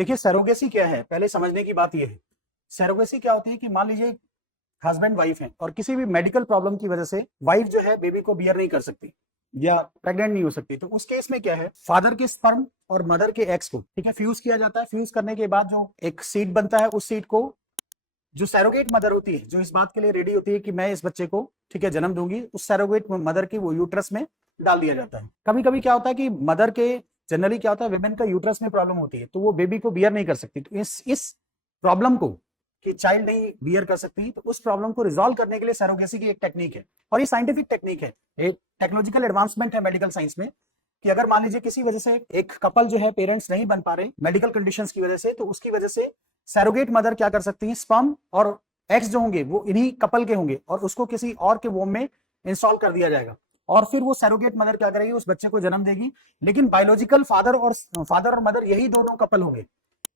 देखिए सरोगेसी क्या है, पहले समझने की बात यह है। सरोगेसी क्या होती है कि मान लीजिए हस्बैंड वाइफ है और किसी भी मेडिकल प्रॉब्लम की वजह से वाइफ जो है बेबी को बियर नहीं कर सकती या प्रेग्नेंट नहीं हो सकती, तो उस केस में क्या है, फादर के स्पर्म और मदर के एग्स को ठीक है फ्यूज किया जाता है। फ्यूज करने के बाद जो एक सीड बनता है, उस सीड को जो सैरोगेट मदर होती है, जो इस बात के लिए रेडी होती है कि मैं इस बच्चे को ठीक है जन्म दूंगी, उस सैरोगेट मदर की वो यूट्रस में डाल दिया जाता है। कभी कभी क्या होता है कि मदर के जनरली क्या होता है, विमेन का यूट्रस में प्रॉब्लम होती है तो वो बेबी को बियर नहीं कर सकती। तो इस प्रॉब्लम को कि चाइल्ड नहीं बियर कर सकती, तो उस प्रॉब्लम को रिजॉल्व करने के लिए सैरोगेसी की एक टेक्निक है, और ये साइंटिफिक टेक्निक है, एक टेक्नोलॉजिकल एडवांसमेंट है मेडिकल साइंस में। कि अगर मान लीजिए किसी वजह से एक कपल जो है पेरेंट्स नहीं बन पा रहे मेडिकल कंडीशंस की वजह से, तो उसकी वजह से सैरोगेट मदर क्या कर सकती है, स्पर्म और एग्स जो होंगे वो इन्हीं कपल के होंगे और उसको किसी और के वोम में इंस्टॉल कर दिया जाएगा, और फिर वो सैरोगेट मदर क्या करेगी, उस बच्चे को जन्म देगी। लेकिन बायोलॉजिकल फादर और मदर यही दोनों कपल होंगे,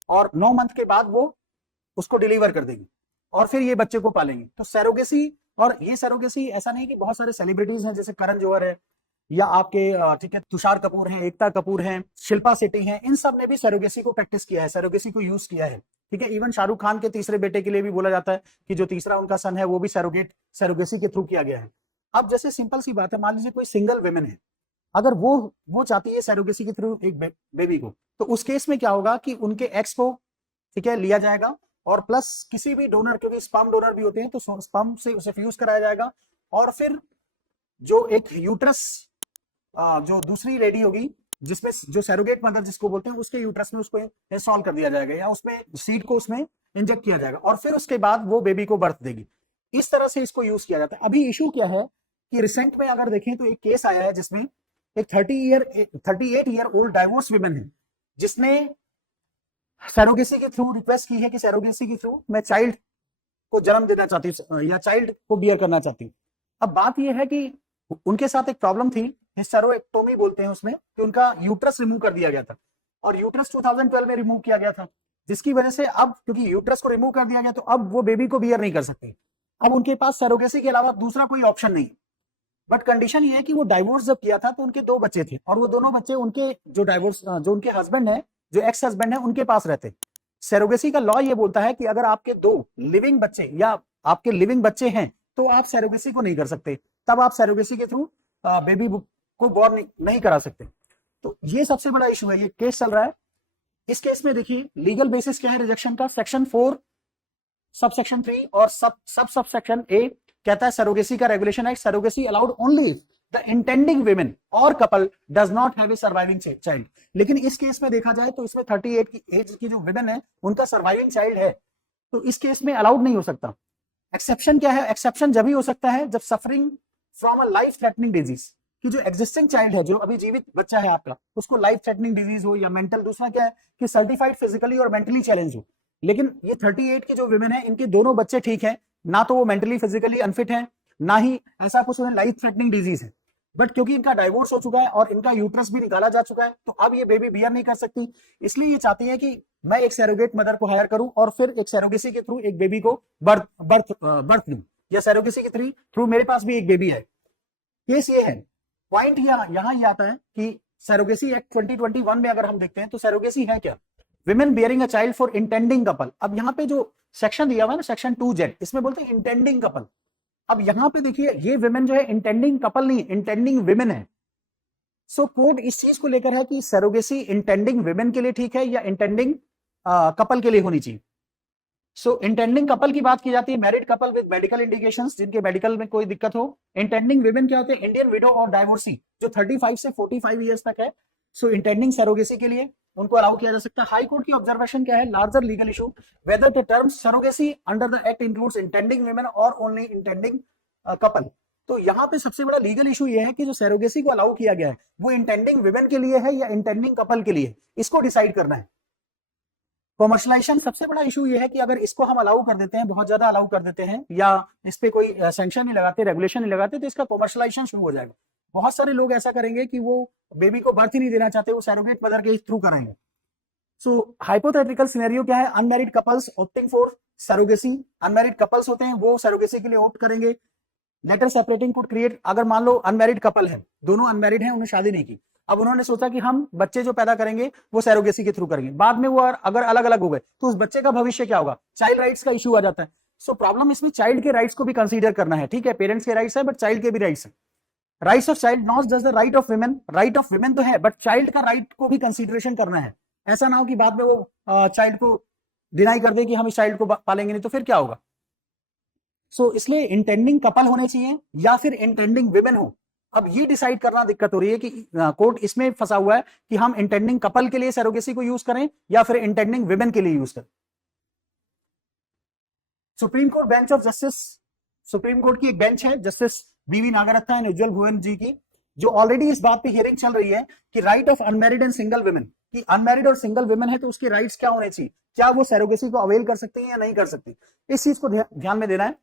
और 9 मंथ के बाद वो उसको डिलीवर कर देगी और फिर ये बच्चे को पालेंगे। तो सैरोगेसी, और ये सैरोगेसी ऐसा नहीं कि बहुत सारे सेलिब्रिटीज हैं जैसे करण जौहर है या आपके ठीक है तुषार कपूर हैं, एकता कपूर हैं, शिल्पा शेट्टी हैं, इन सब ने भी सैरोगेसी को प्रैक्टिस किया है, सैरोगेसी को यूज किया है। ठीक है, इवन शाहरुख खान के तीसरे बेटे के लिए भी बोला जाता है कि जो तीसरा उनका सन है वो भी सैरोगेसी के थ्रू किया गया है। अब जैसे सिंपल सी बात है, मान लीजिए कोई सिंगल वेमेन है, अगर वो चाहती है सैरोगेसी के थ्रू एक बेबी को, तो उस केस में क्या होगा कि उनके एक्स को ठीक है लिया जाएगा, और प्लस किसी भी डोनर, क्योंकि स्पर्म डोनर भी होते हैं, तो स्पर्म से उसे फ्यूज कराया जाएगा, और फिर जो एक यूट्रस जो दूसरी लेडी होगी जिसमें जो सैरोगेट मदर जिसको बोलते हैं, उसके यूट्रस में उसको इंस्टॉल कर दिया जाएगा या उसमें सीड को उसमें इंजेक्ट किया जाएगा, और फिर उसके बाद वो बेबी को बर्थ देगी। इस तरह से इसको यूज किया जाता है। अभी इशू क्या है कि रिसेंट में अगर देखें तो एक केस आया है जिसमें एक 38 ईयर ओल्ड डाइवोर्स विमेन है जिसने सैरोगेसी के थ्रू रिक्वेस्ट की है कि सैरोगेसी के थ्रू मैं चाइल्ड को जन्म देना चाहती हूँ या चाइल्ड को बियर करना चाहती हूँ। अब बात यह है कि उनके साथ एक प्रॉब्लम थी, हिस्टेरोएक्टोमी बोलते हैं उसमें, कि उनका यूट्रस रिमूव कर दिया गया था, और यूट्रस 2012 में रिमूव किया गया था, जिसकी वजह से अब क्योंकि यूट्रस को रिमूव कर दिया गया तो अब वो बेबी को बियर नहीं कर सकते। अब उनके पास सैरोगेसी के अलावा दूसरा कोई ऑप्शन नहीं। बट कंडीशन ये है कि वो डाइवोर्स जब किया था तो उनके 2 बच्चे थे, और वो दोनों बच्चे उनके जो उनके हस्बैंड है, जो एक्स हस्बैंड है, उनके पास रहते। सैरोगेसी का लॉ ये बोलता है कि अगर आपके 2 लिविंग बच्चे या आपके लिविंग बच्चे हैं तो आप सैरोगेसी को नहीं कर सकते, तब आप सैरोगेसी के थ्रू बेबी को बॉर्न नहीं करा सकते। तो ये सबसे बड़ा इशू है, ये केस चल रहा है। इस केस में देखिए लीगल बेसिस क्या है रिजेक्शन का, सेक्शन 4 सबसेक्शन 3 और सबसेक्शन ए कहता है सरोगेसी का रेगुलेशन है, surrogacy allowed only if the intending women और couple does not have a surviving child. लेकिन इस केस में देखा जाए तो इसमें 38 की एज की जो विमेन है उनका सर्वाइविंग चाइल्ड है, तो इस केस में अलाउड नहीं हो सकता। एक्सेप्शन क्या है, एक्सेप्शन जब ही हो सकता है जब suffering from a life threatening disease, कि जो एग्जिस्टिंग चाइल्ड है, जो अभी जीवित बच्चा है आपका, उसको लाइफ थ्रेटनिंग डिजीज हो या मेंटल, दूसरा क्या है कि सर्टिफाइड फिजिकली और मेंटली चैलेंज हो। लेकिन ये 38 की जो विमेन है इनके दोनों बच्चे ठीक है, ना तो वो मेंटली फिजिकली अनफिट है, ना ही ऐसा कुछ उन्हें लाइफ थ्रेटनिंग डिजीज है। बट क्योंकि इनका डाइवोर्स हो चुका है और इनका यूट्रस भी निकाला जा चुका है, तो अब ये बेबी बियर नहीं कर सकती, इसलिए ये चाहती है कि मैं एक सैरोगेट मदर को हायर करूं और फिर एक सैरोगेसी के थ्रू एक बेबी को बर्थ दूं, या सैरोगेसी के थ्रू मेरे पास भी एक बेबी है। केस ये है, पॉइंट यहां ये आता है कि सैरोगेसी एक्ट 2021 में अगर हम देखते हैं तो सैरोगेसी है क्या, women bearing a child for intending couple. अब यहाँ पे जो सेक्शन दिया हुआ है ना, सेक्शन 2Z, इसमें बोलते हैं इंटेंडिंग कपल। अब यहाँ पे देखिए ये विमेन जो है इंटेंडिंग कपल नहीं, इंटेंडिंग विमेन है। सो कोड इस चीज को लेकर है कि सैरोगेसी इंटेंडिंग विमेन के लिए ठीक है या इंटेंडिंग कपल के लिए होनी चाहिए। सो इंटेंडिंग कपल की बात की जाती है, married couple with medical indications, जिनके मेडिकल में कोई दिक्कत हो। इंटेंडिंग विमेन क्या होते हैं, इंडियन विडो और डाइवोर्सी जो 35 से 45 ईयर्स तक है। सो इंटेंडिंग सरोगेसी के लिए उनको अलाउ किया जा सकता है। हाई कोर्ट की ऑब्जर्वेशन क्या है, larger legal issue whether the term surrogacy under the act includes intending women और ओनली इंटेंडिंग कपल। तो यहाँ पे सबसे बड़ा लीगल इशू ये है कि जो सरोगेसी को अलाउ किया गया है वो इंटेंडिंग विमेन के लिए है या इंटेंडिंग कपल के लिए, इसको डिसाइड करना है। कॉमर्शलाइजेशन सबसे बड़ा इशू ये है कि अगर इसको हम अलाउ कर देते हैं, बहुत ज्यादा अलाउ कर देते हैं, या इस पे कोई सैंक्शन नहीं लगाते, रेगुलेशन नहीं लगाते, तो इसका कॉमर्शलाइजेशन शुरू हो जाएगा। बहुत सारे लोग ऐसा करेंगे कि वो बेबी को बर्थ ही नहीं देना चाहते, वो सैरोगेट मदर के थ्रू कराएंगे। सो हाइपोथेटिकल सिनेरियो क्या है, unmarried couples opting for surrogacy, unmarried couples होते हैं वो सरोगेसी के लिए ऑप्ट करेंगे। लेटर सेपरेटिंग कुड क्रिएट, अगर मान लो अनमैरिड कपल है, दोनों अनमैरिड हैं, उन्होंने शादी नहीं की, अब उन्होंने सोचा कि हम बच्चे जो पैदा करेंगे वो सैरोगेसी के थ्रू करेंगे, बाद में वो अगर अलग अलग हो गए तो उस बच्चे का भविष्य क्या होगा, चाइल्ड राइट्स का इशू आ जाता है। सो प्रॉब्लम इसमें चाइल्ड के राइट्स को भी कंसीडर करना है, ठीक है, पेरेंट्स के राइट्स है बट चाइल्ड के भी राइट्स है। Rights of child not just the right of women, right of women तो है बट चाइल्ड का राइट को भी कंसीडरेशन करना है। ऐसा ना हो कि बाद में वो चाइल्ड को डिनाई कर दे कि हम इस चाइल्ड को पालेंगे नहीं, तो फिर क्या होगा। सो इसलिए इंटेंडिंग कपल होने चाहिए या फिर इंटेंडिंग विमेन हो। अब ये डिसाइड करना दिक्कत हो रही है कि कोर्ट इसमें फंसा हुआ है कि हम इंटेंडिंग कपल के लिए सैरोगेसी को यूज करें या फिर इंटेंडिंग विमेन के लिए यूज करें। Supreme court bench of justice, supreme court की एक बेंच है जस्टिस बीवी नागरत्ना एंड उज्जवल भुवन जी की, जो ऑलरेडी इस बात पे हियरिंग चल रही है कि right of unmarried and single women, कि अनमैरिड और सिंगल वुमेन है तो उसके राइट्स क्या होने चाहिए, क्या वो सैरोगेसी को अवेल कर सकते हैं या नहीं कर सकते, इस चीज को ध्यान में देना है।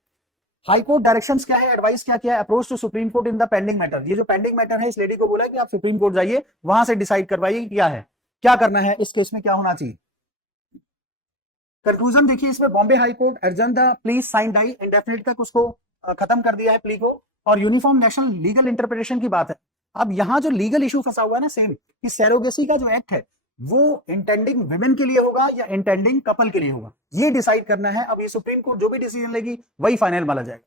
हाईकोर्ट डायरेक्शंस क्या है, एडवाइस क्या किया है, approach to supreme court in the pending matter. ये जो पेंडिंग मैटर है, इस लेडी को बोला कि आप सुप्रीम कोर्ट जाइए, वहां से डिसाइड करवाइए क्या है, क्या करना है, इस केस में क्या होना चाहिए। कंक्लूजन देखिए इसमें, बॉम्बे हाई कोर्ट अर्जन the pleas sine die indefinite तक उसको खत्म कर दिया है प्ली को, और यूनिफॉर्म नेशनल लीगल इंटरप्रिटेशन की बात है। अब यहां जो लीगल इशू फंसा हुआ है ना सेम, कि सैरोगेसी का जो एक्ट है वो इंटेंडिंग विमेन के लिए होगा या इंटेंडिंग कपल के लिए होगा, ये डिसाइड करना है। अब ये सुप्रीम कोर्ट जो भी डिसीजन लेगी वही फाइनल माना जाएगा।